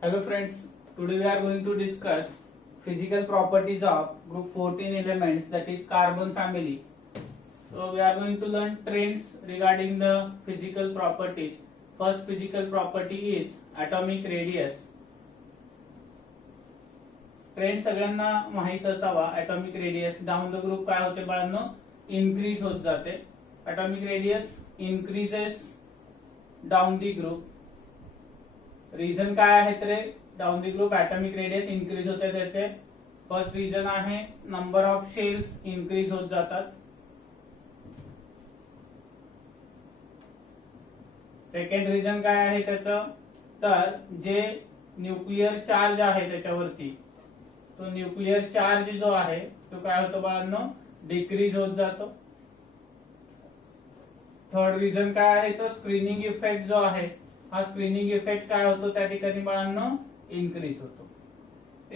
Hello friends, today we are going to discuss physical properties of group 14 elements, that is carbon family. So we are going to learn trends regarding the physical properties. First physical property is atomic radius. Trend सगळ्यांना माहित असावा. atomic radius down the group काय होते बाळांनो, increase होत जाते. atomic radius increases down the group. Reason काय आहे तर down the group atomic radius increase होते त्याचे. फर्स्ट रिझन आहे नंबर ऑफ शेल्स इनक्रीज होत जातात. सेकंड रिझन काय आहे त्याचं, तर जे न्यूक्लिअर चार्ज आहे त्याच्यावरती, तो न्यूक्लिअर चार्ज जो आहे तो काय होतो बाळांनो, डिक्रीज होत जातो. थर्ड रिझन काय आहे तो स्क्रीनिंग इफेक्ट जो आहे, हा स्क्रीनिंग इफेक्ट काय होतो त्या ठिकाणी बाळांनो, इनक्रीज होतो.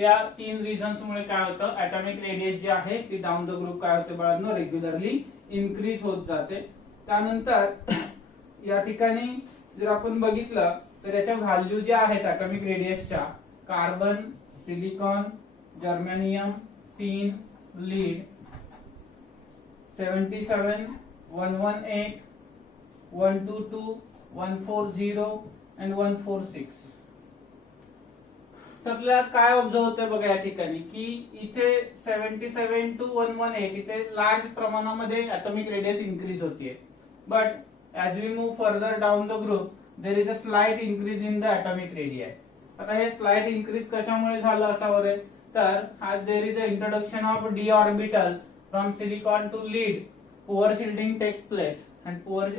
या तीन रिझन्स मुळे काय होतं, atomic radius जी आहे ती डाउन द ग्रुप काय होते बाळांनो, रेग्युलरली इनक्रीज होत जाते. त्यानंतर या ठिकाणी जर आपण बघितलं तर याच्या व्हॅल्यू ज्या आहेत atomic radiusच्या, carbon, silicon, germanium, tin, lead 77, 118, 122, 140 and 146. तर आपल्याला काय ऑब्झर्व होतंय बघा या ठिकाणी की इथे 77 to 118 इथे लार्ज प्रमाणामध्ये atomic radius इनक्रीज होतीये. But as we move further down the group there is a slight increase in the atomic radii. आता हे स्लाइट इनक्रीज कशामुळे झालं असावं रे, तर as there is a introduction of d orbital from silicon to lead, poor shielding takes place, and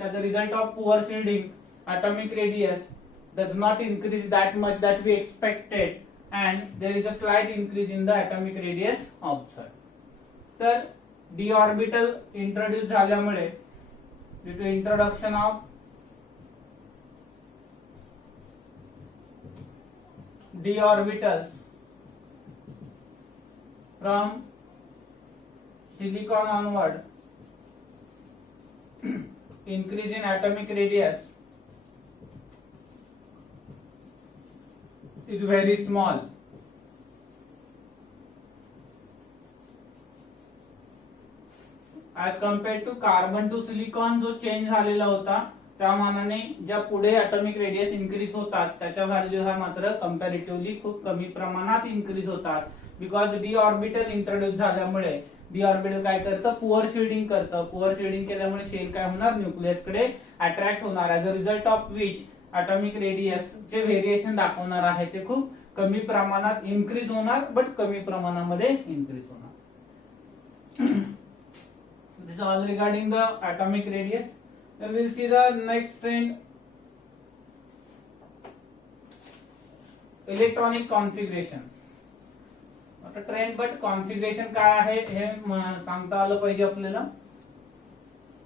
as a result of poor shielding atomic radius does not increase that much that we expected, and there is a slight increase in the atomic radius observed. तर d orbital introduce झाल्यामुळे due to introduction of d orbitals from silicon onward, increase in atomic radius is very small. As compared to carbon to silicon जो change झालेला होता, त्या मानाने ज्या पुढे atomic radius increase होतात त्याच्या व्हॅल्यू हा मात्र कंपॅरेटिव्हली खूप कमी प्रमाणात इनक्रीज होतात. बिकॉज डी ऑर्बिटल इंट्रोड्यूस झाल्यामुळे डी ऑर्बिटल काय करतं, पुअर शिल्डिंग करतं. पुअर शिल्डिंग केल्यामुळे शेल काय होणार, न्यूक्लियस कडे अट्रॅक्ट होणार. As a result of which atomic radius जे व्हेरिएशन दाखवणार आहे ते खूप कमी प्रमाणात इनक्रीज होणार, बट कमी प्रमाणामध्ये इनक्रीज होणार. This is all regarding the atomic radius. Then we will see the next trend, electronic configuration. आता ट्रेंड बट कॉन्फिगरेशन काय आहे हे सांगता आलं पाहिजे आपल्याला.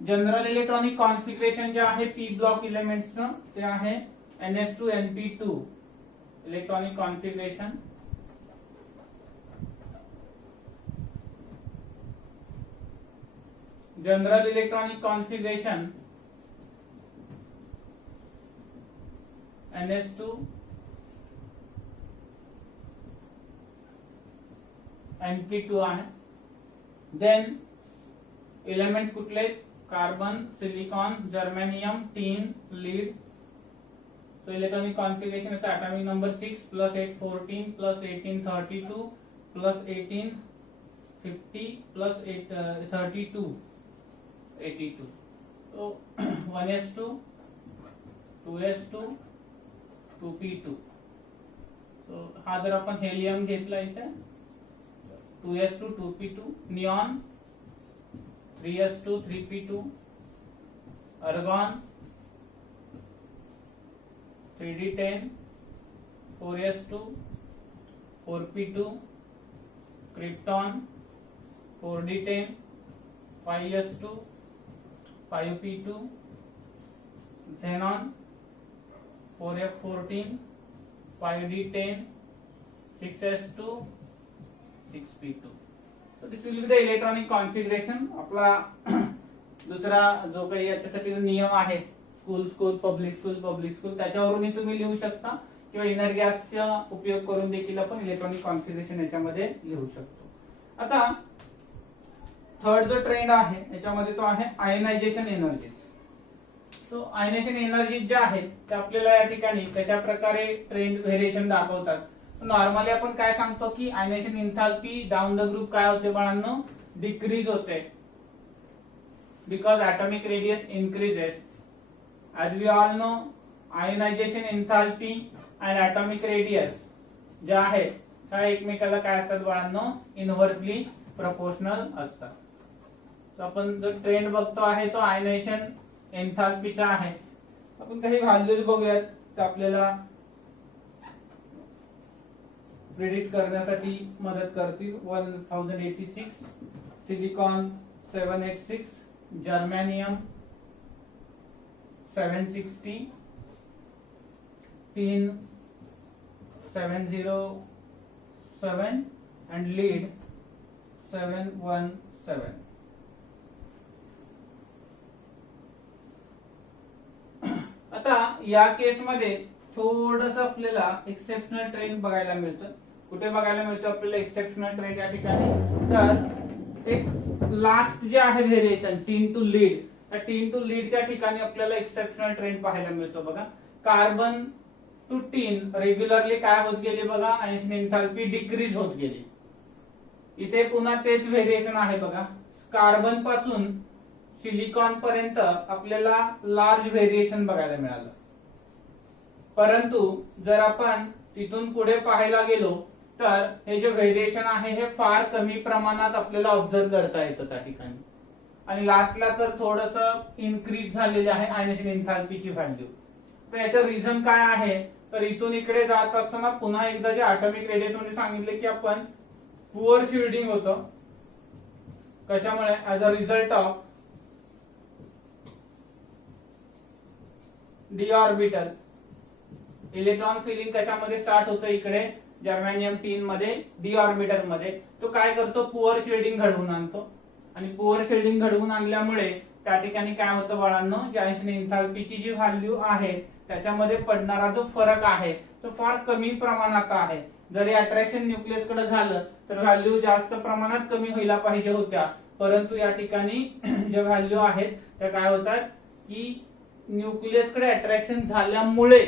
जनरल इलेक्ट्रॉनिक कॉन्फिगरेशन जे आहे पी ब्लॉक इलेमेंट्सचं ते आहे ns2 np2 electronic configuration. General electronic configuration ns2 np2 आहे. देन एलिमेंट्स कुठले, carbon, silicon, germanium, tin, lead. So electronic configuration is atomic number 6 plus 8 14 plus 18 32 plus 18 50 plus 8 32 82. So 1s2 2s2 2p2. So हा जर आपण helium घेतला इथे 2s2 2p2, neon 3s2 3p2, अर्गॉन 3d10 4s2 4p2, krypton 4d10 5s2 5p2, xenon 4f14 5d10 6s2 6p2. So this will be the electronic configuration. आपला दुसरा जो काही याच्यासाठी नियम आहे, स्कूल पब्लिक स्कूल त्याच्यावरूनही तुम्ही लिहू शकता किंवा इनर गॅसचा उपयोग करून देखील आपण इलेक्ट्रॉनिक कॉन्फिगरेशन याच्यामध्ये लिहू शकतो. आता थर्ड जो ट्रेंड आहे याच्यामध्ये तो आहे आयनायझेशन एनर्जी. तो आयनायझेशन एनर्जी ज्या आहेत ते आपल्याला या ठिकाणी कशा प्रकारे ट्रेंड व्हेरिएशन दाखवतात. नॉर्मली आपण काय सांगतो की ionization enthalpy down the group काय होते बाळांनो, डिक्रीज होते because atomic radius increases. As we all know, ionization enthalpy and atomic radius ज्या आहेत त्या एकमेकाला काय असतात बाळांनो, इनव्हर्सली प्रोपोर्शनल असतात. तर आपण जो ट्रेंड बघतो आहे तो आयनायझेशन एन्थाल्पीचा आहे. आपण काही व्हॅल्यूज बघूयात तर आपल्याला प्रेडिक्ट करण्यासाठी मदत करतील. 1086, silicon 786, germanium 760, tin 707 and lead 717. आता या केस मध्ये थोडस आपल्याला एक्सेप्शनल ट्रेंड बघायला मिळतं. कुठे बघायला मिळतो आपल्याला एक्सेप्शनल ट्रेंड या ठिकाणी, तर एक लास्ट जे आहे व्हेरिएशन टीन टू लीड, त्या टीन टू लीडच्या ठिकाणी आपल्याला एक्सेप्शनल ट्रेंड पाहायला मिळतो. बघा कार्बन टू टीन रेग्युलरली काय होत गेले बघा, आयनायझेशन एन्थाल्पी डिक्रीज होत गेली. इथे पुन्हा तेच व्हेरिएशन आहे बघा, कार्बन पासून सिलिकॉन पर्यंत आपल्याला लार्ज व्हेरिएशन बघायला मिळालं. परंतु जर आपण तिथून पुढे पाहायला गेलो तर हे जे व्हेरिएशन आहे हे फार कमी प्रमाणात आपल्याला ऑब्झर्व करता येतं त्या ठिकाणी. आणि लास्टला तर थोडस इन्क्रीज झालेले आहे आयनायझेशन एन्थाल्पीची व्हॅल्यू. तर याचं रिझन काय आहे, तर इथून इकडे जात असताना पुन्हा एकदा जे atomic radius मध्ये सांगितले की आपण पुअर शिल्डिंग होतं. कशामुळे, as a result of D orbital. Electron filling कशामध्ये स्टार्ट होतं, इकडे जर्मेनियम टीन मध्ये डी ऑर्बिटल मध्ये. तो काय करतो, पुअर शिल्डिंग घडवून आणतो. आणि पुअर शिल्डिंग घडवून आणल्यामुळे त्या ठिकाणी काय होतं बाळांनो, जी आयनायझेशन एन्थाल्पीची जी व्हॅल्यू आहे त्याच्यामध्ये पडणारा जो फरक आहे तो फार कमी प्रमाणात आहे. जरी अट्रॅक्शन न्यूक्लियस कडे झालं तर व्हॅल्यू जास्त प्रमाणात कमी व्हायला पाहिजे होत्या, परंतु या ठिकाणी ज्या व्हॅल्यू आहेत त्या काय होतात की न्यूक्लियस कडे अट्रॅक्शन झाल्यामुळे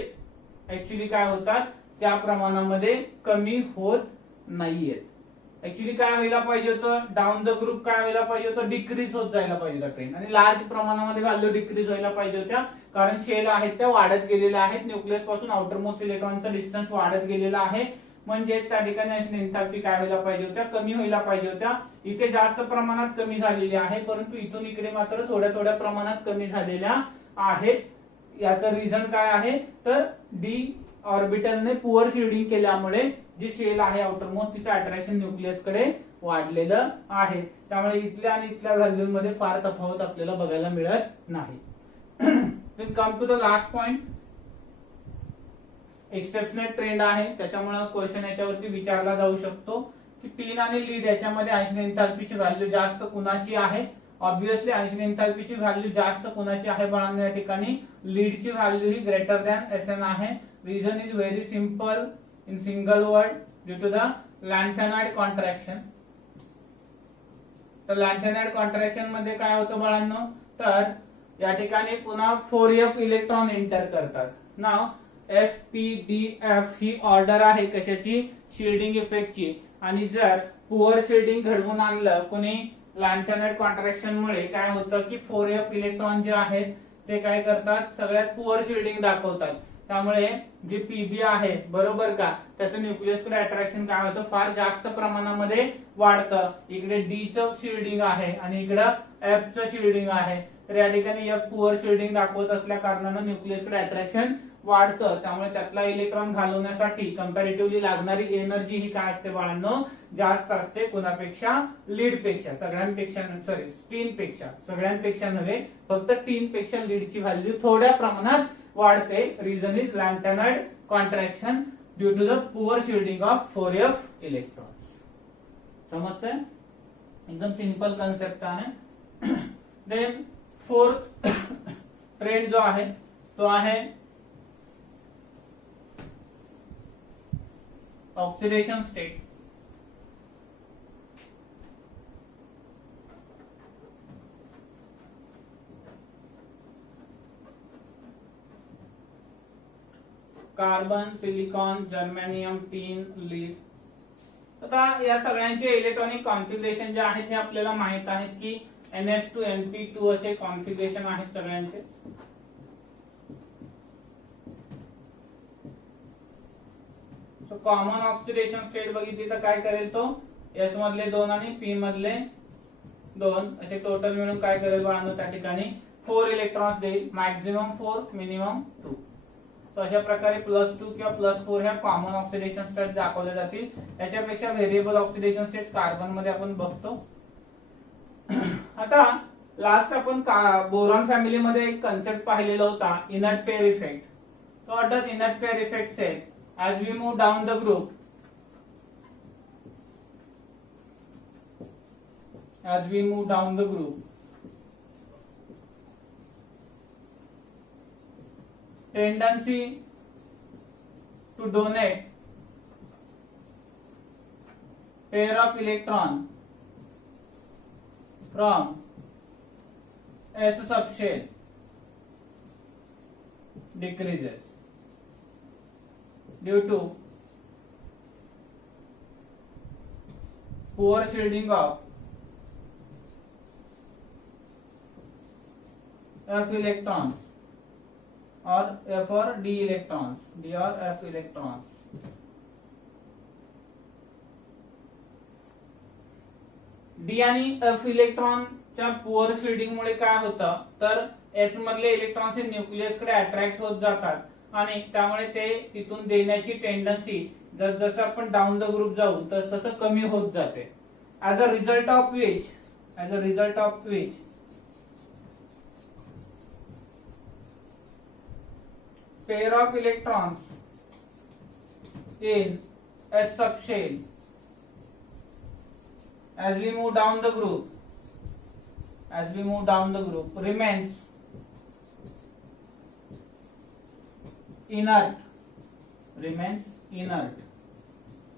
ऍक्च्युली काय होतात त्या प्रमाणामध्ये कमी होत नाहीयेत. ऍक्च्युली काय व्हायला पाहिजे होतं, डाऊन द ग्रुप काय व्हायला पाहिजे होतं, डिक्रीज होत जायला पाहिजे होता ट्रेंड. आणि लार्ज प्रमाणामध्ये व्हॅल्यू डिक्रीज व्हायला पाहिजे होत्या, कारण शेल आहेत त्या वाढत गेलेल्या आहेत. न्यूक्लियस पासून आउटर मोस्ट इलेक्ट्रॉनचा डिस्टन्स वाढत गेलेला आहे. म्हणजे त्या ठिकाणी आयनायझेशन एन्थाल्पी काय व्हायला पाहिजे होत्या, कमी व्हायला पाहिजे होत्या. इथे जास्त प्रमाणात कमी झालेली आहे, परंतु इथून इकडे मात्र थोड्या थोड्या प्रमाणात कमी झालेल्या आहेत. याचं रिझन काय आहे, तर डी ऑर्बिटलने पुअर शिल्डिंग केल्यामुळे जी शेल आहे आउटर मोस्ट तिचं अट्रॅक्शन न्यूक्लियस कडे वाढलेलं आहे. त्यामुळे इथल्या आणि इथल्या व्हॅल्यू मध्ये फार तफावत आपल्याला बघायला मिळत नाही. Come to the last point, exceptional trend आहे. त्याच्यामुळे क्वेश्चन याच्यावरती विचारला जाऊ शकतो की टीन आणि लीड याच्यामध्ये आयनायझेशन एन्थाल्पीची व्हॅल्यू जास्त कुणाची आहे. ऑब्विसली आयनायझेशन एन्थाल्पीची व्हॅल्यू जास्त कुणाची आहे बाळांनो, या ठिकाणी लीडची व्हॅल्यू ही ग्रेटर दॅन Sn आहे. Reason is very simple in single word, due to the lanthanide contraction. तर लॅन्थेनाइड कॉन्ट्रॅक्शन मध्ये काय होतं बाळांनो, तर या ठिकाणी पुन्हा 4f इलेक्ट्रॉन एंटर करतात. नाव FPDF ही ऑर्डर आहे कशाची, शिल्डिंग इफेक्टची. आणि जर पुअर शिल्डिंग घडवून आणलं कोणी लॅन्थेनाइड कॉन्ट्रॅक्शन मुळे, काय होतं की 4f इलेक्ट्रॉन जे आहेत ते काय करतात, सगळ्यात पुअर शिल्डिंग दाखवतात. त्यामुळे जे पीबी आहे बरोबर का, त्याचं न्यूक्लियस कडे अट्रॅक्शन काय होतं, फार जास्त प्रमाणामध्ये वाढतं. इकडे डी चं शिल्डिंग आहे आणि इकडं एफ चं शिल्डिंग आहे. तर या ठिकाणी एफ पुअर शिल्डिंग दाखवत असल्या कारणानं न्यूक्लियस कडे अट्रॅक्शन वाढतं. त्यामुळे त्यातला इलेक्ट्रॉन घालवण्यासाठी कंपॅरेटिव्हली लागणारी एनर्जी ही काय असते बाळांनो, जास्त असते कुणापेक्षा, लीड पेक्षा. सगळ्यांपेक्षा सॉरी टीन पेक्षा, सगळ्यांपेक्षा नव्हे, फक्त टीन पेक्षा लीडची व्हॅल्यू थोड्या प्रमाणात वाढते. Reason is lanthanide contraction due to the poor shielding of 4f electrons. समजतंय, एकदम सिंपल कन्सेप्ट आहे. देन फोर्थ ट्रेंड जो आहे तो आहे oxidation state. Carbon, silicon, germanium, tin, lead. आता या सगळ्यांचे इलेक्ट्रॉनिक कॉन्फिगरेशन जे आहेत हे आपल्याला माहित आहेत की NH2 NP2 असे कॉन्फिगरेशन आहेत सगळ्यांचे. कॉमन ऑक्सिडेशन स्टेट बघितली तर काय करेल तो S मधले 2 आणि P मधले 2 असे टोटल मिळून काय करेल बाळांनो त्या ठिकाणी 4 इलेक्ट्रॉन्स देईल. Maximum 4 minimum 2. तर अशा प्रकारे +2 किंवा +4 ह्या कॉमन ऑक्सिडेशन स्टेट दाखवले जातील. त्याच्यापेक्षा व्हेरिएबल ऑक्सिडेशन स्टेट कार्बन मध्ये आपण बघतो. आता लास्ट आपण बोरॉन फॅमिली मध्ये एक कन्सेप्ट पाहिलेला होता inert pair effect. So what does inert pair effect says? As we move down the group, tendency to donate pair of electron from S subshell decreases due to poor shielding of F electrons or F or D electrons, D or F electrons. D आणि F इलेक्ट्रॉनच्या poor shielding मुळे काय होतं तर S मधले electrons हे nucleus कडे attract होत जातात आणि त्यामुळे ते तिथून देण्याची टेंडन्सी जसं आपण डाऊन द ग्रुप जाऊ तसं कमी होत जाते. As a result of which pair of electrons in S subshell as we move down the group remains inert.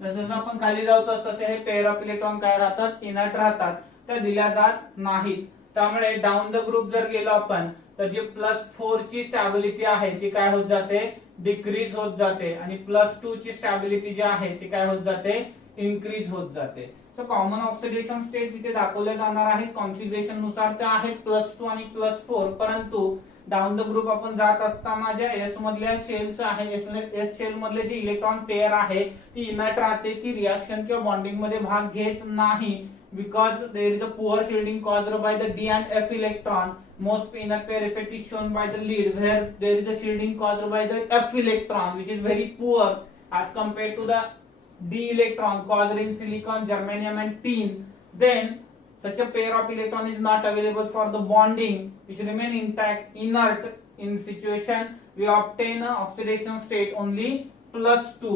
जसं आपण खाली जाऊ तसे हे पेअर ऑफ इलेक्ट्रॉन काय राहतात इनर्ट राहतात, त्या दिल्या जात नाहीत. त्यामुळे डाऊन द ग्रुप जर गेलो आपण तर जी +4 ची स्टॅबिलिटी आहे ती काय होत जाते डिक्रीज होत जाते आणि +2 ची स्टॅबिलिटी जी आहे ती काय होत जाते इन्क्रीज होत जाते. तर कॉमन ऑक्सिडेशन स्टेट्स इथे दाखवले जाणार आहेत कॉन्फिगरेशन नुसार त्या आहेत +2 आणि +4. परंतु डाऊन द ग्रुप आपण जात असताना ज्या एस मधल्या शेल्स आहे एस शेल मधले जे इलेक्ट्रॉन पेअर आहे ती इनर्ट राहते, ती रिएक्शन किंवा बॉन्डिंग मध्ये भाग घेत नाही. Because there is a poor shielding caused by the D and F electron, most inert pair effect is shown by the lead, where there is a shielding caused by the F electron, which is very poor as compared to the D electron caused in silicon, germanium, and tin. Then such a pair of electron is not available for the bonding, which remain intact, inert. In situation we obtain a oxidation state only +2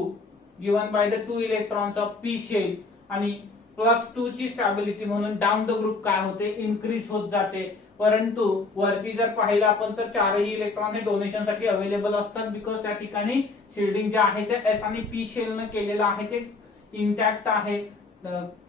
given by the 2 electrons of P shell आणि +2 ची stability म्हणून down the group काय होते increase होत जाते. परंतु वरती जर पाहिलं आपण तर 4ही इलेक्ट्रॉन हे डोनेशन साठी अवेलेबल असतात, बिकॉज त्या ठिकाणी शिल्डिंग जे आहे ते S आणि P शेल न केलेलं आहे ते इंटॅक्ट आहे,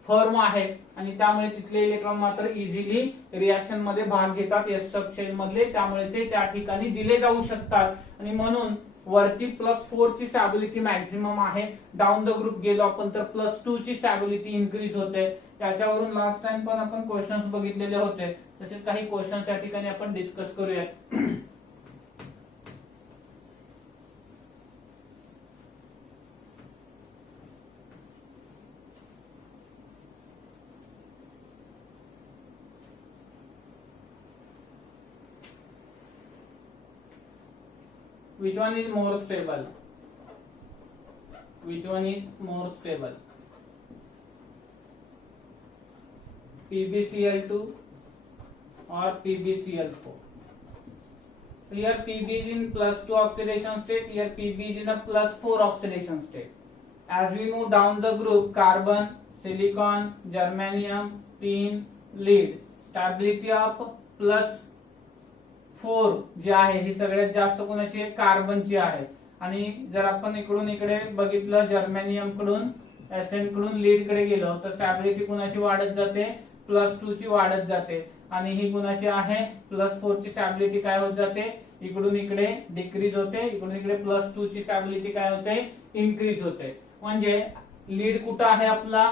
फर्म आहे आणि त्यामुळे तिथले इलेक्ट्रॉन मात्र इझिली रिएक्शन मध्ये भाग घेतात S सब शेल मधले, त्यामुळे ते त्या ठिकाणी दिले जाऊ शकतात. आणि म्हणून वरती +4 ची स्टॅबिलिटी मॅक्झिमम आहे, डाऊन द ग्रुप गेलो आपण तर +2 ची स्टॅबिलिटी इन्क्रीज होते. त्याच्यावरून लास्ट टाइम पण आपण क्वेश्चन्स बघितलेले होते, तसेच काही क्वेश्चन्स या ठिकाणी आपण डिस्कस करूया. Which one is more stable? PbCl2 or PbCl4? Here Pb is in +2 oxidation state, here Pb is in a +4 oxidation state. As we move down the group, carbon, silicon, germanium, tin, lead, stability of +4 जी आहे ही सगळ्यात जास्त कोणाची कार्बनची आहे आणि जर आपण इकडून इकडे बघितलं जर्मेनियम कडून एसएन कडून लीड कडे गेलो तर स्टॅबिलिटी कुणाची वाढत जाते, +2 ची वाढत जाते आणि ही कुणाची आहे +4 ची स्टॅबिलिटी काय होत जाते, इकडून इकडे डिक्रीज होते, इकडून इकडे +2 ची स्टॅबिलिटी काय होते, इन्क्रीज होते. म्हणजे लीड कुठं आहे आपला,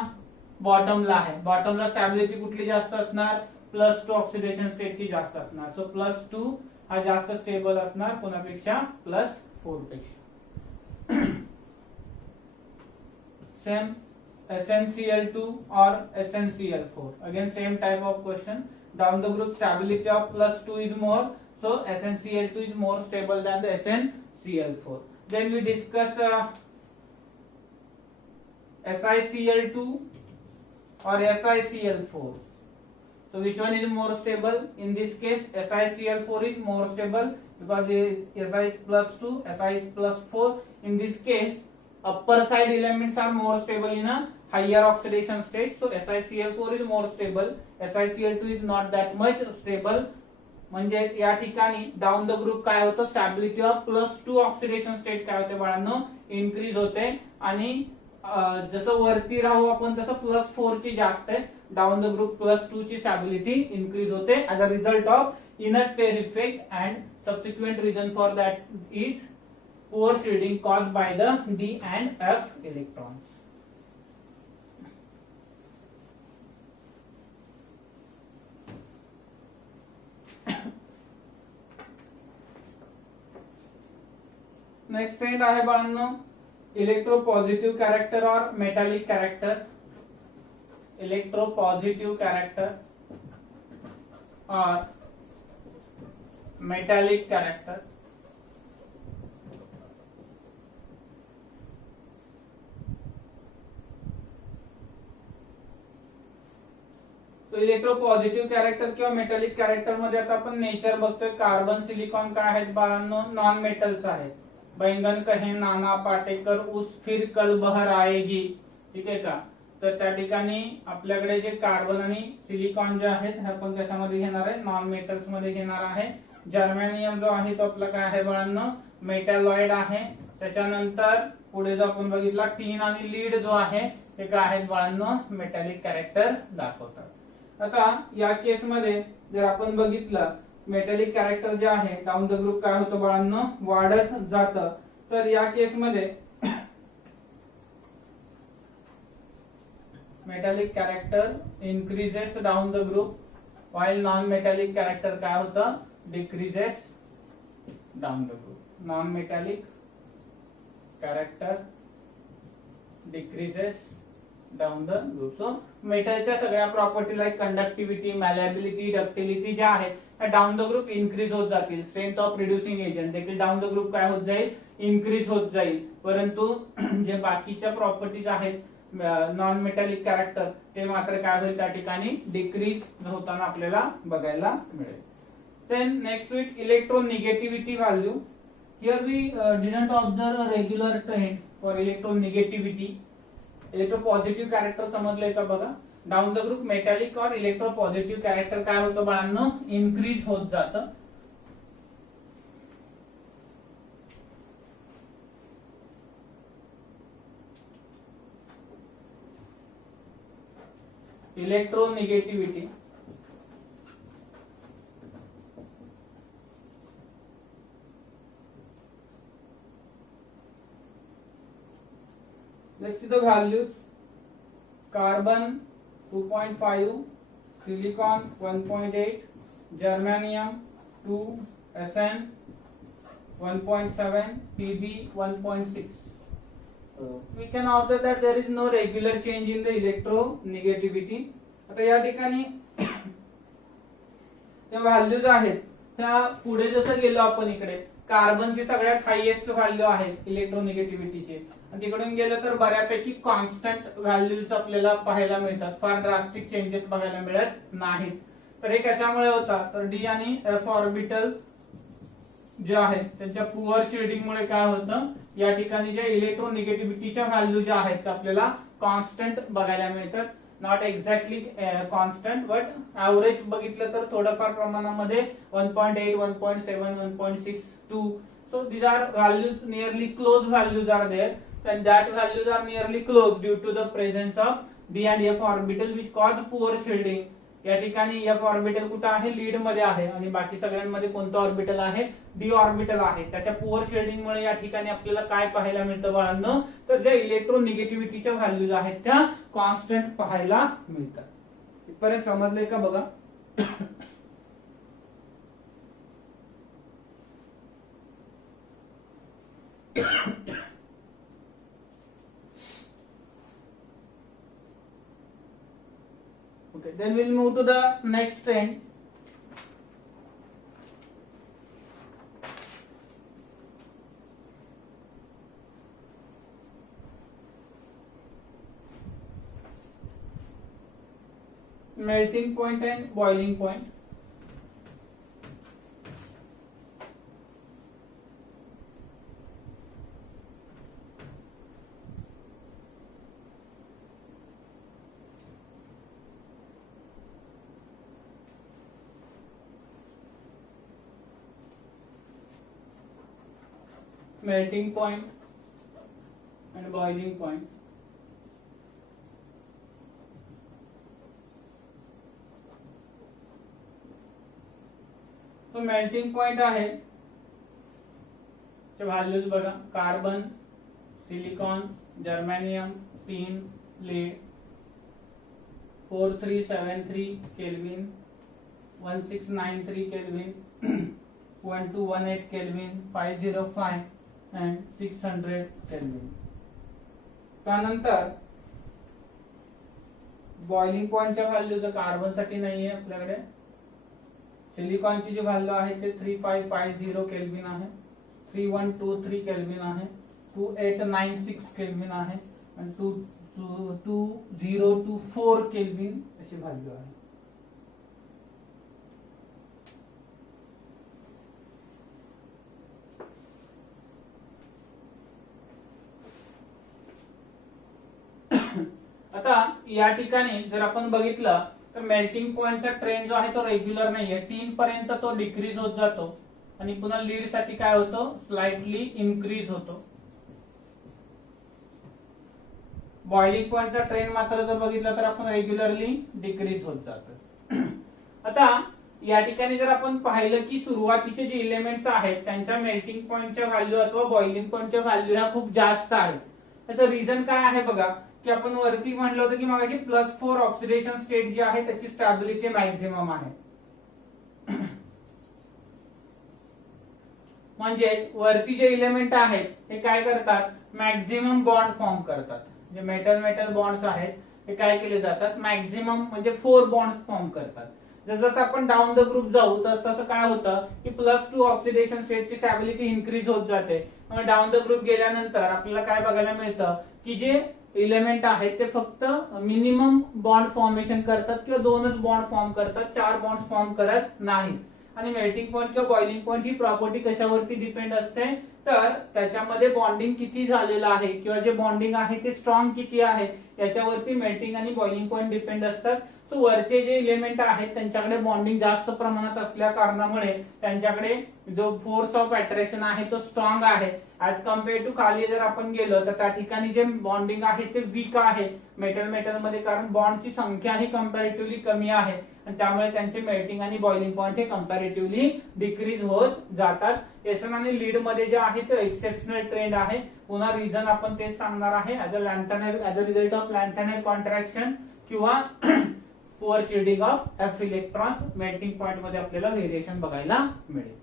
बॉटमला आहे. बॉटमला स्टॅबिलिटी कुठली जास्त असणार, +2 ऑक्सिडेशन स्टेटची जास्त असणार. सो +2 हा जास्त स्टेबल असणार कोणापेक्षा, +4 पेक्षा. Same SnCl2 or SnCl4. Again same type of question. Down the group stability of +2 is more, so SnCl2 is more stable than the SnCl4. Then we discuss SiCl2 or SiCl4. So which one is more stable? In this case SiCl4 is more stable because Si is +2, Si is +4. In this case upper side elements are more stable in a higher oxidation state, so SiCl4 is more stable. SiCl2 is not that much stable. म्हणजे या ठिकाणी down the group काय होतं, stability of +2 oxidation state काय होते बाळांनो, increase होते. आणि जसं वरती राहू आपण तसं +4 ची जास्त आहे. डाऊन द ग्रुप +2 ची स्टॅबिलिटी इन्क्रीज होते as a result of inner pair effect and subsequent reason for that is poor shielding caused by the D and F electrons. Next trend आहे बाळांनो इलेक्ट्रोपॉझिटिव्ह कॅरेक्टर और metallic character. Electropositive character और metallic character. Electropositive character किंवा metallic character मध्ये आता आपण nature बघतोय. Carbon silicon काय आहेत बाळांनो, नॉन मेटल्स आहेत. बैंगन कहे नाना पाटेकर उस फिर कल बहर आएगी, ठीक आहे का. तर त्या ठिकाणी आपल्याकडे जे कार्बन आणि सिलिकॉन जे आहेत हे आपण कशामध्ये घेणार आहे, नॉन मेटल्स मध्ये घेणार आहे. जर्मेनियम जो आहे तो आपला काय आहे बाळांनो, मेटॅलॉइड आहे. त्याच्यानंतर पुढे जो आपण बघितला टीन आणि लीड जो आहे ते काय आहेत बाळांनो, मेटॅलिक कॅरेक्टर दाखवतात. आता या केस मध्ये जर आपण बघितलं मेटॅलिक कॅरेक्टर जे आहे डाऊन द ग्रुप काय होतं बाळांनो, वाढत जातं. तर या केस मध्ये metallic character increases down the group while non metallic character काय होतं, decreases down the group. Non metallic character decreases down the group. So मेटलच्या सगळ्या प्रॉपर्टी लाईक कंडक्टिव्हिटी, मॅलेबिलिटी, डक्टिलिटी ज्या आहेत डाऊन द ग्रुप इन्क्रीज होत जातील. स्ट्रेंथ ऑफ रिड्युसिंग एजंट देखील down the group काय होत जाईल, इन्क्रीज होत जाईल. परंतु जे बाकीच्या प्रॉपर्टीज आहेत नॉन मेटॅलिक कॅरेक्टर ते मात्र काय होईल त्या ठिकाणी डिक्रीज होताना आपल्याला बघायला मिळेल. Then next with electronegativity value. Here we didn't observe a regular trend for electronegativity. Electropositive character समजलंय का बघा. डाऊन द ग्रुप मेटॅलिक और इलेक्ट्रोपॉझिटिव्ह कॅरेक्टर काय होतं बाळांनो, इन्क्रीज होत जातं. Electronegativity let's see the values. Carbon 2.5, silicon 1.8, germanium 2, Sn 1.7, Pb 1.6. We can observe that there is no regular change in the electronegativity. आता या ठिकाणी त्या व्हॅल्यूज आहेत त्या पुढे जसं गेलो आपण इकडे कार्बनची सगळ्यात हायएस्ट व्हॅल्यू आहे इलेक्ट्रोनिगेटिव्हिटीची. तिकडून गेलं तर बऱ्यापैकी कॉन्स्टंट व्हॅल्यूज आपल्याला पाहायला मिळतात. फार ड्रास्टिक चेंजेस बघायला मिळत नाहीत. तर हे कशामुळे होतात, तर डी आणि एफ ऑर्बिटल जे आहेत त्यांच्या पुअर शेडिंग मुळे काय होतं, या ठिकाणी ज्या इलेक्ट्रोनिगेटिव्हिटीच्या व्हॅल्यू ज्या आहेत त्या आपल्याला कॉन्स्टंट बघायला मिळतात. Not exactly constant but average बघितलं तर थोडंफार प्रमाणामध्ये 1.8, 1.7, 1.62 So these are values, nearly close values are there, and that values are nearly close due to the presence of d and f orbital which cause poor shielding. या ठिकाणी f orbital कुठे आहे, lead मध्ये आहे, आणि बाकी सगळ्यांमध्ये कोणतं ऑर्बिटल आहे, d ऑर्बिटल आहे. त्याच्या पुअर शेडिंग मुळे या ठिकाणी आपल्याला काय पाहायला मिळतं बाळांनो, तर ज्या इलेक्ट्रोनिगेटिव्हिटीच्या व्हॅल्यूज आहेत त्या कॉन्स्टंट पाहायला मिळतात. इथपर्यंत समजलंय का बघा. Okay, then we'll move to the next trend. Melting point and boiling point. Melting point and boiling point. तो मेल्टिंग पॉइंट आहे, व्हॅल्यूज बघा, carbon, silicon, germanium, tin, lead 4373 kelvin, 1693 kelvin, 1218 kelvin, 505 and 600 kelvin. त्यानंतर boiling पॉइंटच्या values carbon साठी नाहीये आपल्याकडे. सिलिकॉनची जी value आहे ते 3550 केल्विन आहे, 3123 केल्विन आहे, 2896 केल्विन आहे, आणि 2024 केल्विन अशी व्हॅल्यू आहे. आता या ठिकाणी जर आपण बघितलं तर मेल्टिंग पॉइंटचा ट्रेंड जो आहे तो रेग्युलर नाहीये, 3 पर्यंत तो डिक्रीज होत जातो, आणि पुन्हा लीड साठी काय होतं, स्लाइटली इन्क्रीज होतो. बॉइलिंग पॉइंटचा ट्रेंड मात्र जर बघितला तर आपण रेग्युलरली डिक्रीज होत जातो. आता या ठिकाणी जर आपण पाहिलं की सुरुवातीचे जे इलेमेंट्स आहेत त्यांच्या मेल्टिंग पॉइंटच्या व्हॅल्यू अथवा बॉइलिंग पॉइंटच्या व्हॅल्यू ह्या खूप जास्त आहेत. त्याचं रिझन काय आहे बघा, की आपण वरती म्हणलं होतं की मगाशी +4 ऑक्सिडेशन स्टेट जी आहे त्याची स्टॅबिलिटी मॅक्झिमम आहे. म्हणजे वरती जे इलेमेंट आहेत हे काय करतात, मॅक्झिमम बॉन्ड फॉर्म करतात. जे मेटल मेटल बॉन्ड्स आहेत हे काय केले जातात, मॅक्झिमम म्हणजे 4 बॉन्ड्स फॉर्म करतात. जसं आपण डाऊन द ग्रुप जाऊ तसं काय होतं की +2 ऑक्सिडेशन स्टेटची स्टॅबिलिटी इन्क्रीज होत जाते. डाऊन द ग्रुप गेल्यानंतर आपल्याला काय बघायला मिळतं की जे इलेमेंट आहेत ते फक्त मिनिमम बॉन्ड फॉर्मेशन करतात किंवा 2च बॉन्ड फॉर्म करतात, 4 बॉन्ड फॉर्म करत नाहीत. आणि मेल्टिंग पॉइंट किंवा बॉइलिंग पॉइंट ही प्रॉपर्टी कशावरती डिपेंड असते, तर त्याच्यामध्ये बॉन्डिंग किती झालेलं आहे किंवा जे बॉन्डिंग आहे ते स्ट्रॉंग किती आहे याच्यावरती मेल्टिंग आणि बॉइलिंग पॉइंट डिपेंड असतात. सो वरचे जे इलेमेंट आहेत त्यांच्याकडे बॉन्डिंग जास्त प्रमाणात असल्या कारणामुळे त्यांच्याकडे जो फोर्स ऑफ अट्रॅक्शन आहे तो स्ट्रॉंग आहे. ऍज कम्पेअर टू खाली जर आपण गेलो तर त्या ठिकाणी जे बॉन्डिंग आहे ते वीक आहे मेटल मेटल मध्ये, कारण बॉन्डची संख्या ही कंपॅरेटिव्हली कमी आहे आणि त्यामुळे त्यांचे मेल्टिंग आणि बॉइलिंग पॉइंट हे कंपॅरेटिव्हली डिक्रीज होत जातात. एसन आणि लीड मध्ये जे आहे ते एक्सेप्शनल ट्रेंड आहे. पुन्हा रिझन आपण तेच सांगणार आहे, as a result of lanthanide contraction किंवा poor shielding of F electrons melting point मध्ये आपल्याला व्हेरिएशन बघायला मिळेल.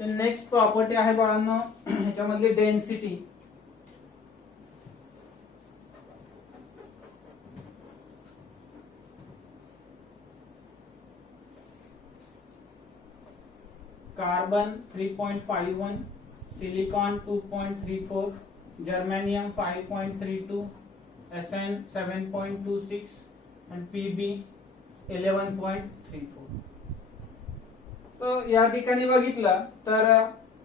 नेक्स्ट प्रॉपर्टी आहे बाळांनो ह्याच्यामधली density. Carbon 3.51, silicon 2.34, germanium 5.32, Sn 7.26 and Pb 11.34. तर या ठिकाणी बघितलं तर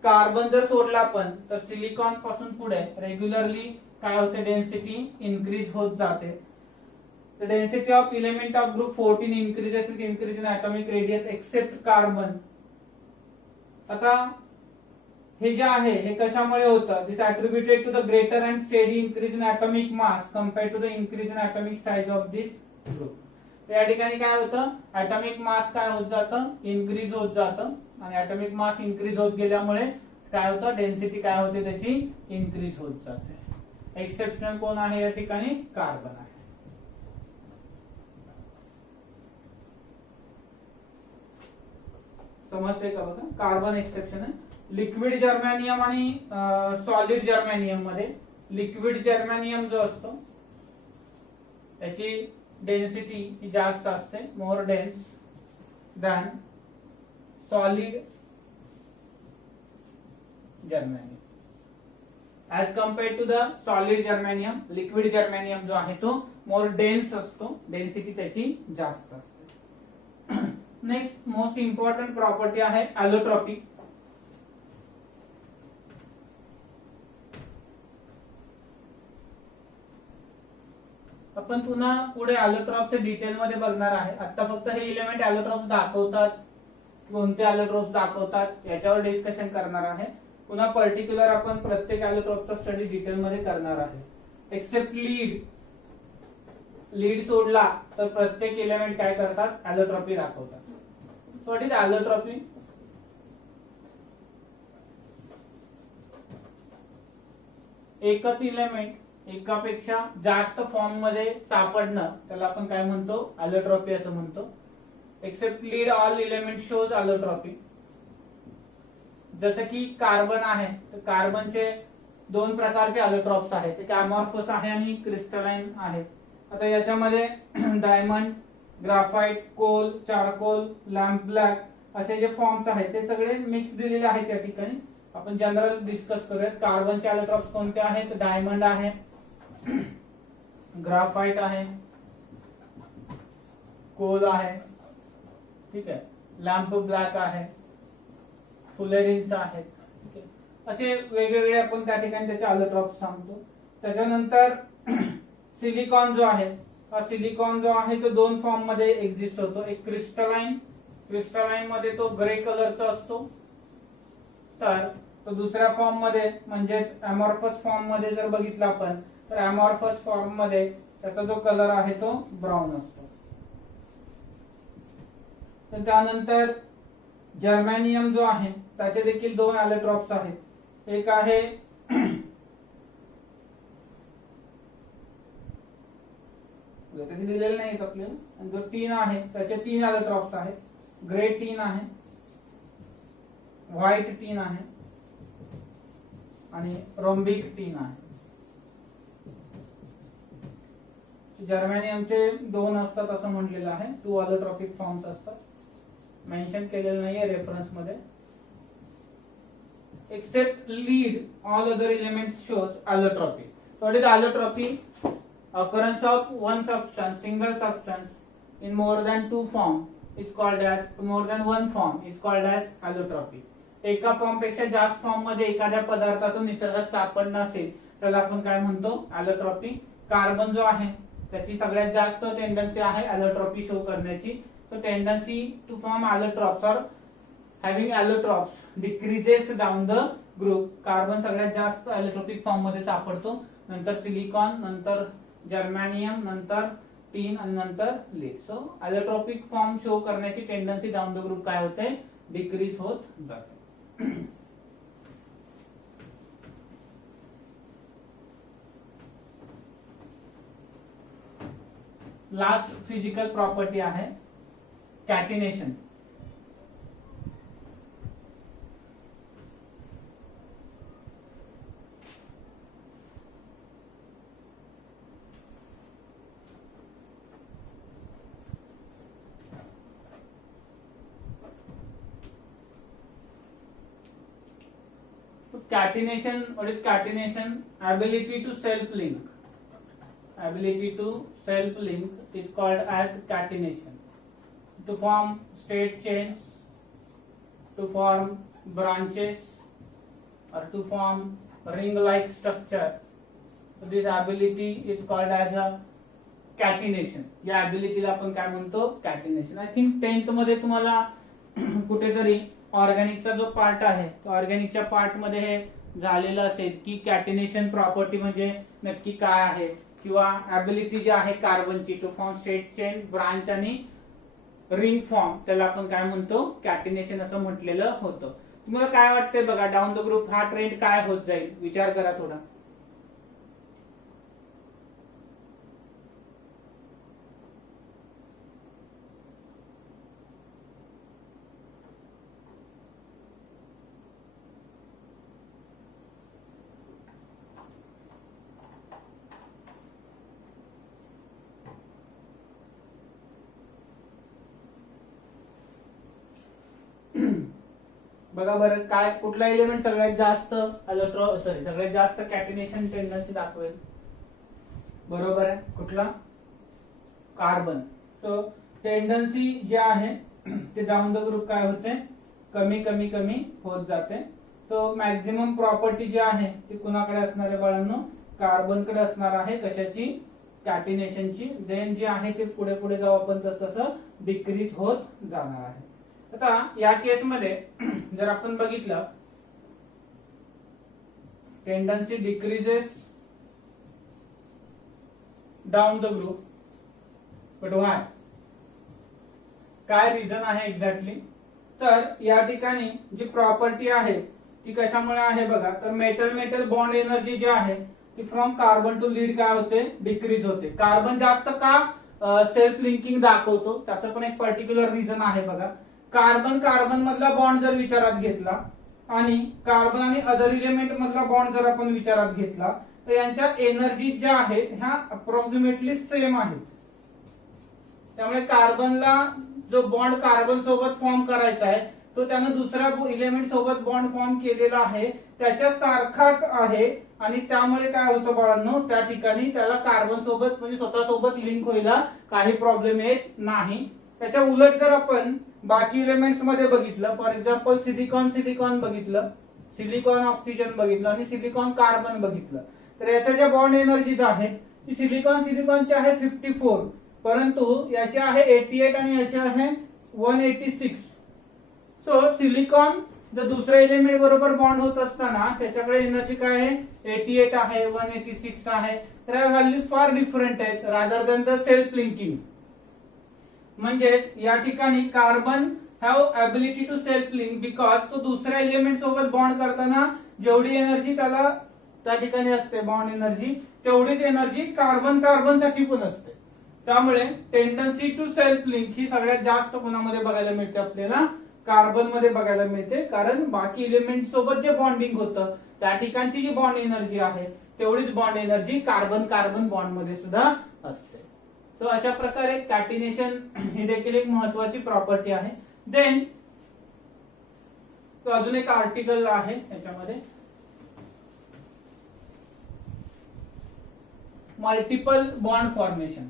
कार्बन जर सोडला आपण तर सिलिकॉन पासून पुढे रेग्युलरली काय होते, डेन्सिटी इन्क्रीज होत जाते. The density of element of group 14 increases with increase in atomic radius except carbon. आता हे जे आहे हे कशामुळे होतं, दिस attributed to the greater and steady increase in atomic mass compared to the increase in atomic size of this group. या ठिकाणी काय होतं, atomic mass काय होत जातं, इन्क्रीज होत जातं आणि atomic mass इन्क्रीज होत गेल्यामुळे काय होतं, डेन्सिटी काय होते त्याची इन्क्रीज होत जाते. एक्सेप्शनल कोण आहे या ठिकाणी, कार्बन आहे. समजते का बघा, कार्बन एक्सेप्शन आहे. लिक्विड जर्मेनियम आणि सॉलिड जर्मेनियम मध्ये लिक्विड जर्मेनियम जो असतो त्याची डेन्सिटी जास्त असते, more dense than solid germanium. As compared to the solid germanium, liquid germanium जो आहे तो मोर डेन्स असतो, डेन्सिटी त्याची जास्त असते. नेक्स्ट मोस्ट इम्पॉर्टंट प्रॉपर्टी आहे ॲलोट्रॉपी. आपण पुन्हा पुढे ॲलोट्रॉपचे डिटेल मध्ये बघणार आहे. आता फक्त हे इलेमेंट ॲलोट्रॉप्स दाखवतात, कोणते ॲलोट्रॉप्स दाखवतात याच्यावर डिस्कशन करणार आहे. पुन्हा पर्टिक्युलर आपण प्रत्येक ॲलोट्रॉपचा स्टडी डिटेल मध्ये करणार आहे. एक्सेप्ट लीड, लीड सोडला तर प्रत्येक इलेमेंट काय करतात, ॲलोट्रॉपी दाखवतात. What is allotropy? एकच इलेमेंट एकापेक्षा जास्त फॉर्म मध्ये सापडणं त्याला आपण काय म्हणतो, ॲलोट्रॉपी असं म्हणतो. Except lead all element shows allotropy. जसं की कार्बन आहे तर कार्बनचे दोन प्रकारचे ॲलोट्रॉप्स आहेत, एक अमॉर्फस आहे आणि क्रिस्टलाइन आहे. आता याच्यामध्ये diamond, graphite, coal, charcoal, lamp black असे जे फॉर्म्स आहेत ते सगळे मिक्स दिलेले आहेत या ठिकाणी. आपण जनरल डिस्कस करूयात. कार्बनचे ॲलोट्रॉप्स कोणते आहेत, डायमंड आहे, ग्राफाइट आहे, कोल आहे, ठीक आहे, लॅम्प ब्लॅक आहे, फुलेरिन्स आहेत. ठीक आहे, असे वेगवेगळे आपण त्या ठिकाणी त्याचे ॲलोट्रॉप्स सांगतो. त्याच्यानंतर सिलिकॉन जो आहे, हा सिलिकॉन जो आहे तो दोन फॉर्म मध्ये एक्झिस्ट होतो. एक क्रिस्टलाइन, क्रिस्टलाइन मध्ये तो ग्रे कलरचा असतो, तर तो दुसऱ्या फॉर्म मध्ये म्हणजे अमॉर्फस फॉर्म मध्ये जर बघितलं आपण तर अमॉर्फस फॉर्म मध्ये त्याचा जो कलर आहे तो ब्राऊन असतो. तर त्यानंतर जर्मेनियम जो आहे त्याचे देखील दोन ॲलोट्रॉप्स आहेत. एक आहे त्याचे दिलेले नाहीत आपल्याला, आणि जो टीन आहे त्याचे तीन ॲलोट्रॉप्स आहेत. ग्रे टीन आहे, व्हाईट टीन आहे आणि रोम्बिक टीन आहे. जर्मेनियमचे दोन असतात असं म्हटलेलं आहे, 2 ॲलोट्रॉपिक फॉर्म्स असतात. मेन्शन केलेलं नाहीये रेफरन्स मध्ये. Except lead all other elements shows allotropy. What is allotropy? Occurrence of one substance, single substance in more than 2 form is called as, more than 1 form is called as allotropy. एका form पेक्षा जास्त form मध्ये एखाद्या पदार्थाचं निसर्गात सापडणं असेल त्याला आपण काय म्हणतो, allotropy. कार्बन जो आहे त्याची सगळ्यात जास्त टेंडन्सी आहे allotropy शो करण्याची. तो tendency to form allotropes or having allotropes decreases down the group. Carbon सगळ्यात जास्त allotropic फॉर्म मध्ये सापडतो, नंतर सिलिकॉन, नंतर जर्मेनियम, नंतर टीन आणि नंतर लीड. सो ॲलोट्रॉपिक फॉर्म शो करण्याची टेंडन्सी डाऊन द ग्रुप काय होते, डिक्रीज होत जाते. लास्ट फिजिकल प्रॉपर्टी आहे कॅटिनेशन. Catenation, what is catenation? Ability to self link. Ability to self link is called as catenation. To form state chains to form branches or to form ring like structure. So this ability is called as a कॅटिनेशन. या ऍबिलिटीला आपण काय म्हणतो? कॅटिनेशन. I think 10th मध्ये तुम्हाला कुठेतरी ऑर्गॅनिकचा जो part आहे तो ऑर्गॅनिकच्या पार्ट मध्ये हे झालेलं असेल की कॅटिनेशन प्रॉपर्टी म्हणजे नक्की काय आहे, किंवा ऍबिलिटी जी आहे कार्बनची to form straight chain, branch आणि रिंग फॉर्म, त्याला आपण काय म्हणतो? कॅटिनेशन असं म्हटलेलं होतं. तुम्हाला काय वाटतंय बघा, डाऊन द ग्रुप हा ट्रेंड काय होत जाईल? विचार करा थोडा. बघा बरं, काय कुठला एलिमेंट सगळ्यात जास्त सगळ्यात जास्त कॅटिनेशन टेंडन्सी दाखवेल? बरोबर आहे, कुठला? कार्बन. तो टेंडन्सी जे आहे ते डाऊन द ग्रुप काय होते? कमी कमी कमी होत जाते. तो मॅक्झिमम प्रॉपर्टी जी आहे ती कुणाकडे असणार आहे बाळांनो? कार्बनकडे असणार आहे. कशाची? कॅटिनेशनची. देन जे आहे ते पुढे पुढे जाऊ आपण तसं डिक्रीज होत जाणार आहे. आता या केस मध्ये जर आपण बघितलं, tendency decreases down the group, but why? काय रिझन आहे एक्झॅक्टली? तर या ठिकाणी जी प्रॉपर्टी आहे ती कशामुळे आहे बघा, तर मेटल मेटल बॉन्ड एनर्जी जी आहे ती फ्रॉम कार्बन टू लीड काय होते? डिक्रीज होते. कार्बन जास्त का सेल्फ लिंकिंग दाखवतो? त्याचं पण एक पर्टिक्युलर रिझन आहे बघा. कार्बन कार्बन मधला बॉन्ड जर विचारात घेतला आणि कार्बन आणि अदर इलेमेंट मधला बॉन्ड जर आपण विचारात घेतला तर यांच्या एनर्जी ज्या आहेत ह्या अप्रॉक्सिमेटली सेम आहेत. त्यामुळे कार्बनला जो बॉन्ड कार्बन सोबत फॉर्म करायचा आहे तो त्यानं दुसऱ्या इलेमेंट सोबत बॉन्ड फॉर्म केलेला आहे त्याच्या सारखाच आहे, आणि त्यामुळे काय होतं बाळांनो, त्या ठिकाणी त्याला कार्बन सोबत म्हणजे स्वतः सोबत लिंक व्हायला काही प्रॉब्लेम येत नाही. त्याच्या उलट जर आपण बाकी एलिमेंट्स मध्ये बघितलं, फॉर एक्झाम्पल सिलिकॉन सिलिकॉन बघितलं, सिलिकॉन ऑक्सिजन बघितलं आणि सिलिकॉन कार्बन बघितलं, तर याच्या ज्या बॉन्ड एनर्जीज आहेत ती सिलिकॉन सिलिकॉनची आहे 54, परंतु याची आहे 88 आणि याची आहे 186. सो सिलिकॉन जर दुसऱ्या एलिमेंट बरोबर बॉन्ड होत असताना त्याच्याकडे एनर्जी काय आहे? 88 आहे, 186 आहे. तर या व्हॅल्यूज फार डिफरंट आहेत rather than the self linking. म्हणजे या ठिकाणी carbon have ability to self link because तो दुसऱ्या एलिमेंट सोबत बॉन्ड करताना जेवढी एनर्जी त्याला त्या ठिकाणी असते बॉन्ड एनर्जी, तेवढीच एनर्जी कार्बन कार्बन साठी पण असते. त्यामुळे टेंडन्सी टू सेल्फ लिंक ही सगळ्यात जास्त कोणामध्ये बघायला मिळते? आपल्याला कार्बन मध्ये बघायला मिळते. कारण बाकी एलिमेंट सोबत जे बॉन्डिंग होतं त्या ठिकाणची जी बॉन्ड एनर्जी आहे तेवढीच bond energy carbon carbon bond मध्ये सुद्धा असते. तो अशा प्रकारे कॅटिनेशन ही देखील एक महत्वाची प्रॉपर्टी आहे. देन तो अजून एक आर्टिकल आहे याच्यामध्ये, मल्टिपल बॉन्ड फॉर्मेशन.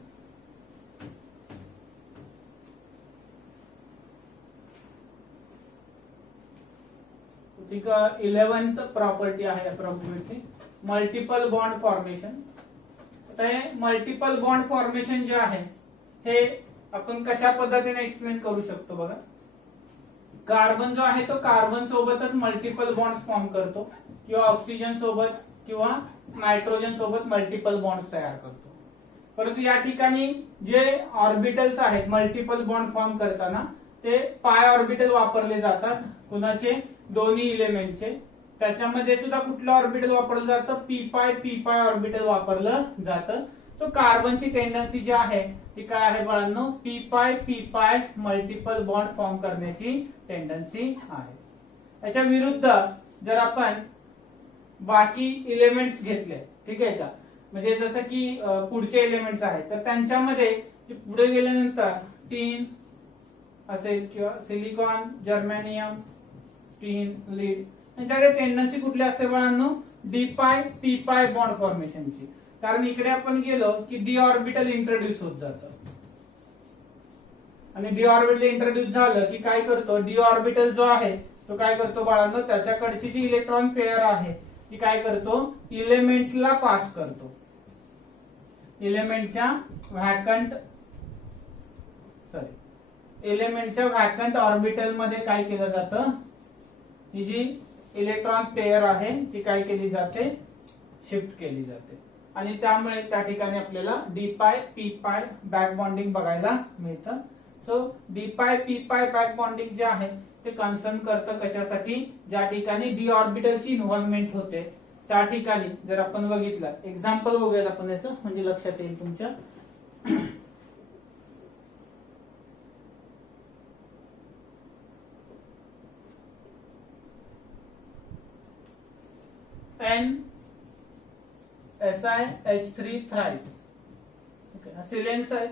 ठीक आहे, 11th प्रॉपर्टी आहे approximately multiple bond formation. Multiple bond formation जे आहे हे आपण कशा पद्धतीने एक्सप्लेन करू शकतो बघा. कार्बन जो आहे तो कार्बन सोबतच मल्टिपल बॉन्ड्स फॉर्म करतो, किंवा ऑक्सिजन सोबत किंवा नायट्रोजन सोबत मल्टिपल बॉन्ड्स तयार करतो. परंतु या ठिकाणी जे ऑर्बिटल्स आहेत मल्टिपल बॉन्ड फॉर्म करताना ते पाय ऑर्बिटल वापरले जातात. कुणाचे? दोन्ही इलेमेंटचे. त्याच्यामध्ये सुद्धा कुठलं ऑर्बिटल वापरलं जातं? पी पाय ऑर्बिटल वापरलं जातं. सो कार्बनची टेंडन्सी जी आहे ती काय आहे बाळांनो? पी पाय मल्टिपल बॉन्ड फॉर्म करण्याची टेंडन्सी आहे. याच्या विरुद्ध जर आपण बाकी इलेमेंट्स घेतले, ठीक आहे का, म्हणजे जसं की पुढचे एलिमेंट्स आहेत तर त्यांच्यामध्ये पुढे गेल्यानंतर टीन असेल किंवा सिलिकॉन, जर्मेनियम, टीन, लीड, त्यांच्याकडे टेंडन्सी कुठली असते बाळांनो? D P pi bond फॉर्मेशनची. कारण इकडे आपण गेलो की डी ऑर्बिटल इंट्रोड्यूस होत जातं, आणि डी ऑर्बिटल इंट्रोड्यूस झालं की काय करतो? डी ऑर्बिटल जो आहे तो काय करतो बाळांनो, त्याच्याकडची जी इलेक्ट्रॉन पेअर आहे ती काय करतो, इलेमेंटला पास करतो. एलिमेंटच्या व्हॅकंट ऑर्बिटल मध्ये काय केलं जातं, ही जी इलेक्ट्रॉन पेअर आहे ती काय केली जाते, शिफ्ट केली जाते. आणि त्यामुळे त्या ठिकाणी आपल्याला डी पाय पी पाय बॅक बॉन्डिंग बघायला मिळतं. सो डी पाय पी पाय बॅक बॉन्डिंग जे आहे ते कन्सर्न करतं कशासाठी, ज्या ठिकाणी डी ऑर्बिटलची इन्व्हॉल्वमेंट होते त्या ठिकाणी. जर आपण बघितलं एक्झाम्पल बघूयात आपण याचं, म्हणजे लक्षात येईल तुमच्या. NSiH3 थ्राइस सिलेन्स आहे.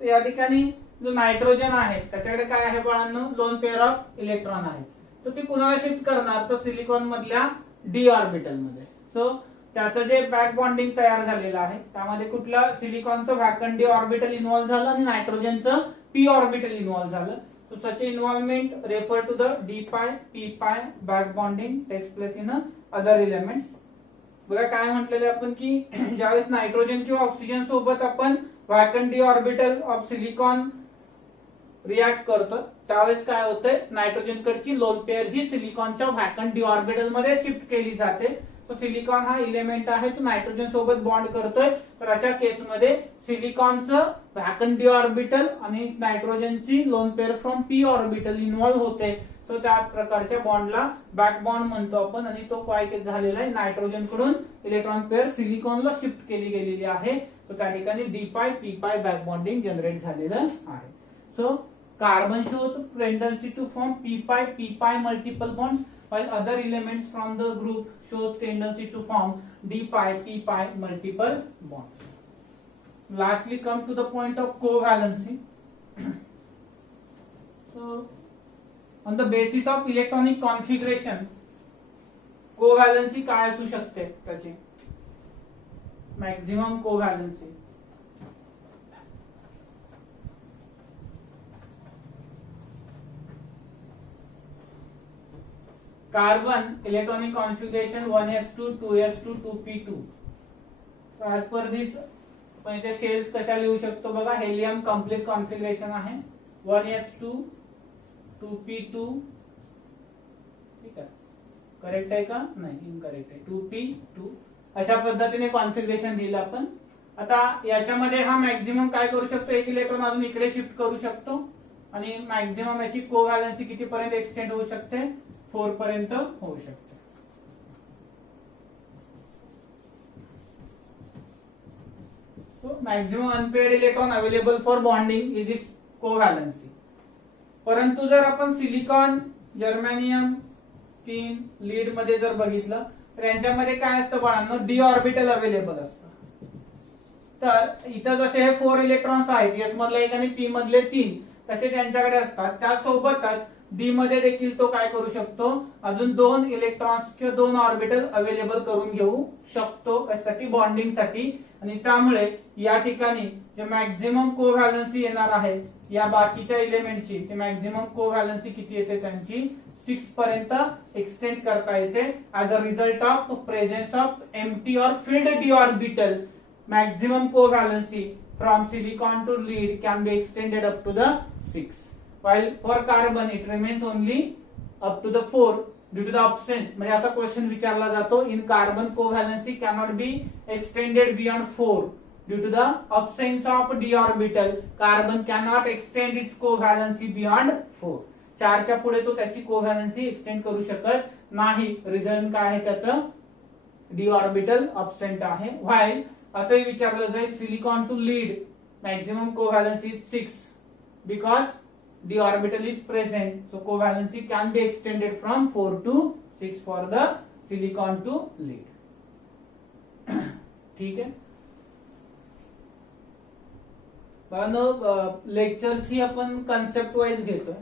तर या ठिकाणी जो नायट्रोजन आहे त्याच्याकडे काय आहे बाळांनो, लोन पेअर ऑफ इलेक्ट्रॉन आहे. तर ती कुणाला शिफ्ट करणार, तर सिलिकॉन मधल्या डी ऑर्बिटल मध्ये. सो त्याचं जे बॅक बॉन्डिंग तयार झालेलं आहे त्यामध्ये कुठलं, सिलिकॉनचं व्हॅकंट डी ऑर्बिटल इन्व्हॉल्व झालं आणि नायट्रोजनचं पी ऑर्बिटल इन्व्हॉल्व झालं. So such involvement refer to the d pi p pi back bonding takes place in other elements. बघा काय म्हटलेलं आपण की ज्यावेळेस नायट्रोजन किंवा ऑक्सिजन सोबत आपण vacant D orbital of silicon react करतो त्यावेळेस काय होतंय, नायट्रोजन कडची लोन पेअर ही सिलिकॉनच्या व्हॅकंट डी ऑर्बिटल मध्ये शिफ्ट केली जाते. तो सिलिकॉन हा इलेमेंट आहे तो नायट्रोजन सोबत बॉन्ड करतोय. तर अशा केसमध्ये सिलिकॉनचं व्हॅकंट डी ऑर्बिटल आणि नायट्रोजनची lone pair from P orbital involve होते. सो त्या प्रकारच्या बॉन्डला बॅक बॉन्ड म्हणतो आपण. आणि तो काय झालेला आहे, नायट्रोजन कडून इलेक्ट्रॉन पेअर सिलिकॉनला शिफ्ट केली गेलेली आहे. तर त्या ठिकाणी डी पाय पी पाय बॅक बॉन्डिंग जनरेट झालेलं आहे. So carbon shows tendency to form p pi multiple bonds, while other elements from the group shows tendency to form d pi p pi multiple bonds. Lastly, come to the point of covalency. So, on the basis of electronic configuration, covalency काय असू शकते त्याची, maximum covalency. Carbon electronic configuration 1s2 2s2 2p2. as per this आपण इथे shells कशा लिहू शकतो बघा, हेलियम कम्प्लीट कॉन्फिगरेशन आहे 1s2 2p2. ठीक आहे, करेक्ट आहे का, नाही इनकरेक्ट आहे, 2p2. अशा पद्धतीने कॉन्फिगरेशन दिलं आपण. आता याच्यामध्ये हा मॅक्झिमम काय करू शकतो, एक इलेक्ट्रॉन अजून इकडे शिफ्ट करू शकतो. आणि मॅक्झिमम याची कोव्हॅलन्सी किती पर्यंत एक्सटेंड होऊ शकते, 4 पर्यंत होऊ शकते. Maximum unpaired electron available for bonding is its covalency. परंतु जर आपण सिलिकॉन, जर्मेनियम, टीन, लीड मध्ये जर बघितलं तर यांच्यामध्ये काय असतं बाळांनो, डी ऑर्बिटल अवेलेबल असतं. तर इथं जसे हे 4 इलेक्ट्रॉन्स आहेत, एस मधले 1 आणि पी मधले 3, तसे त्यांच्याकडे असतात. त्यासोबतच डी मध्ये देखील तो काय करू शकतो, अजून 2 इलेक्ट्रॉन्स किंवा 2 ऑर्बिटल अवेलेबल करून घेऊ शकतो, कशासाठी, बॉन्डिंग साठी. आणि त्यामुळे या ठिकाणी जे मॅक्झिमम कोव्हॅलन्सी येणार आहे या बाकीच्या इलेमेंटची, ते मॅक्झिमम कोव्हॅलन्सी किती येते त्यांची 6 पर्यंत एक्सटेंड करता येते. As a result of presence of empty और filled D orbital, maximum covalency from silicon to lead can be extended up to the 6. while for carbon it remains only up to the 4 due to the absence. म्हणजे असा question विचारला जातो, in carbon covalency cannot be extended beyond 4 due to the absence of d orbital. Carbon cannot extend its covalency beyond 4. 4 च्या पुढे तो त्याची कोव्हॅलन्सी extend करू शकत नाही. रिझन काय आहे त्याचं, d ऑर्बिटल absent आहे. while असंही विचारलं जाईल, silicon to lead maximum covalency 6 because d orbital is present, so covalency can be extended from 4 to 6 for the silicon to lead. ठीक आहे. लेक्चर्स ही आपण कन्सेप्ट वाइज घेतोय,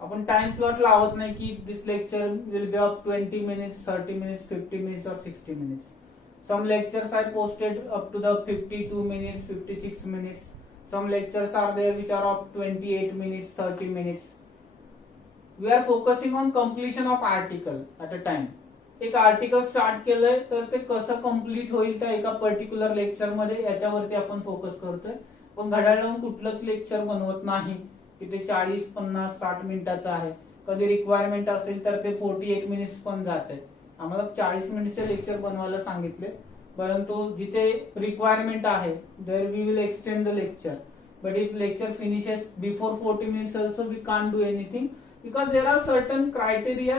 आपण टाइम स्लॉट लावत नाही की this lecture will be of 20 minutes 30 minutes 50 minutes or 60 minutes. Some lectures I posted up to the 52 minutes 56 minutes. Some lectures are there which are of 28 minutes 30 minutes. We are focusing on completion of article at a time. एक article start केलंय तर ते कसं complete होईल त्या एका particular lecture मध्ये याच्यावरती आपण फोकस करतोय. पण घड्याळ लावून कुठलंच लेक्चर बनवत नाही की ते 40, 50, 60 मिनिटाचं आहे. कधी रिक्वायरमेंट असेल तर ते 48 मिनिट्स पण जाते. आम्हाला 40 मिनिटचे लेक्चर बनवायला सांगितले, परंतु जिथे रिक्वायरमेंट आहे there we will extend the lecture. But if lecture finishes before 40 minutes also we can't do anything, because there are certain criteria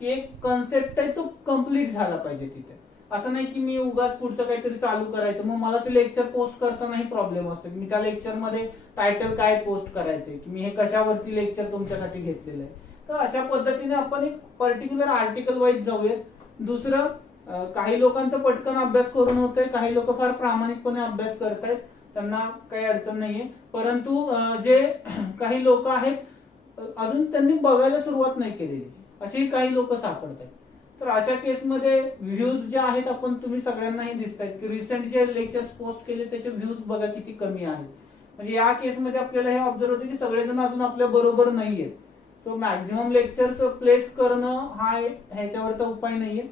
की एक कन्सेप्ट आहे तो कम्प्लीट झाला पाहिजे तिथे. असं नाही की मी उगाच पुढचं काहीतरी चालू करायचं, मग मला ते लेक्चर पोस्ट करतानाही प्रॉब्लेम असतो की मी त्या लेक्चर मध्ये टायटल काय पोस्ट करायचे, की मी हे कशावरती लेक्चर तुमच्यासाठी घेतलेलं आहे. तर अशा पद्धतीने आपण एक पर्टिक्युलर आर्टिकल वाईज जाऊयात. दुसरं, काही लोकांचं पटकन अभ्यास करून होतंय, काही लोक फार प्रामाणिकपणे अभ्यास करतायत, त्यांना काही अडचण नाहीये. परंतु जे काही लोक आहेत अजून त्यांनी बघायला सुरुवात नाही केलेली, असेही काही लोक सापडतात. तर अशा केसमध्ये व्ह्यूज जे आहेत, आपण तुम्ही सगळ्यांनाही दिसत आहेत की रिसेंट जे लेक्चर्स पोस्ट केले त्याचे व्ह्यूज बघा किती कमी आहेत. म्हणजे या केसमध्ये आपल्याला हे ऑब्झर्व होते की सगळेजण अजून आपल्या बरोबर नाहीयेत. सो मॅक्झिमम लेक्चर्स प्लेस करणं हा ह्याच्यावरचा उपाय नाहीये.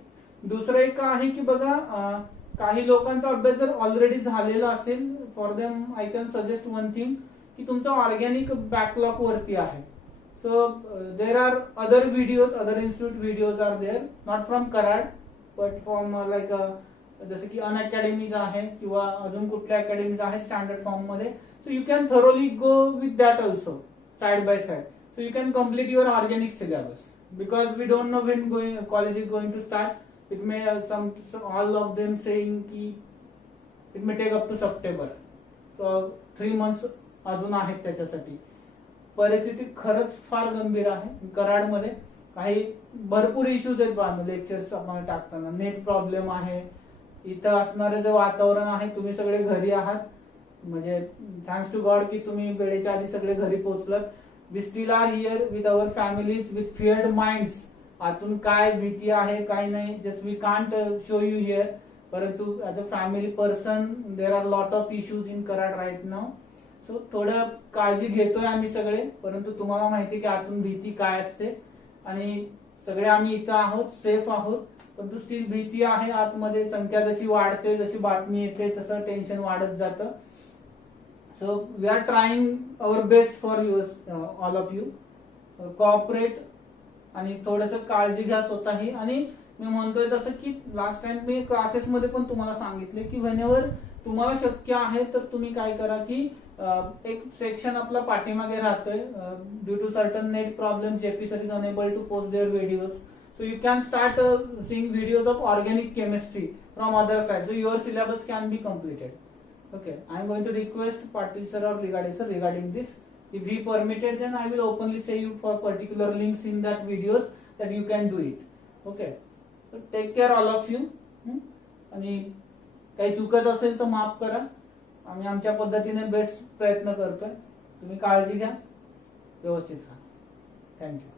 दुसरं एक आहे की बघा, काही लोकांचा अभ्यास जर ऑलरेडी झालेला असेल, for them I can suggest one thing की तुमचा ऑर्गॅनिक बॅकलॉग वरती आहे. So there are other videos, other institute videos are there, not from Karad, but from जसे की अनअकॅडमीज आहे किंवा अजून कुठल्या अकॅडमीज आहेत स्टँडर्ड फॉर्म मध्ये. So you can thoroughly go with that also side by side. So you can complete your organic syllabus, because we don't know when college is going to start. It may all of them saying की it may take up to September. सो 3 months अजून आहेत त्याच्यासाठी. परिस्थिती खरंच फार गंभीर आहे. कराडमध्ये काही भरपूर इश्यूज आहेत लेक्चर्स आपण टाकताना. नेट प्रॉब्लेम आहे, इथं असणारे जे वातावरण आहे, तुम्ही सगळे घरी आहात, म्हणजे थँक्स टू गॉड की तुम्ही वेळेच्या आधी सगळे घरी पोहोचलात. We still are here with our families with feared minds. आतून काय भीती आहे काय नाही, just we can't show you here. परंतु as a family person there are lot of issues in Karad right now. So थोडं काळजी घेतोय आम्ही सगळे, परंतु तुम्हाला माहिती की आतून भीती काय असते. आणि सगळे आम्ही इथं आहोत, सेफ आहोत, परंतु स्टील भीती आहे आतमध्ये. संख्या जशी वाढते, जशी बातमी येते, तसं टेन्शन वाढत जातं. So we are trying our best for all of you. Cooperate आणि थोडंसं काळजी घ्या स्वतःही. आणि मी म्हणतोय तसं की लास्ट टाइम मी क्लासेसमध्ये पण तुम्हाला सांगितले की व्हेनेवर तुम्हाला शक्य आहे तर तुम्ही काय करा की एक सेक्शन आपला पाठीमागे राहतोय. Due to certain net problem JP sir is unable to post their videos. So you can start seeing videos of organic chemistry from other side. So your syllabus can be completed. Okay, I am going to request Patil sir or Ligade sir regarding this. If he permitted, then I will openly say you for particular links in that videos that you can do it. Okay, so take care all of you. आणि काही चुकत असेल तर माफ करा. आम्ही आमच्या पद्धतीने बेस्ट प्रयत्न करतोय. तुम्ही काळजी घ्या, व्यवस्थित राहा. थँक्यू.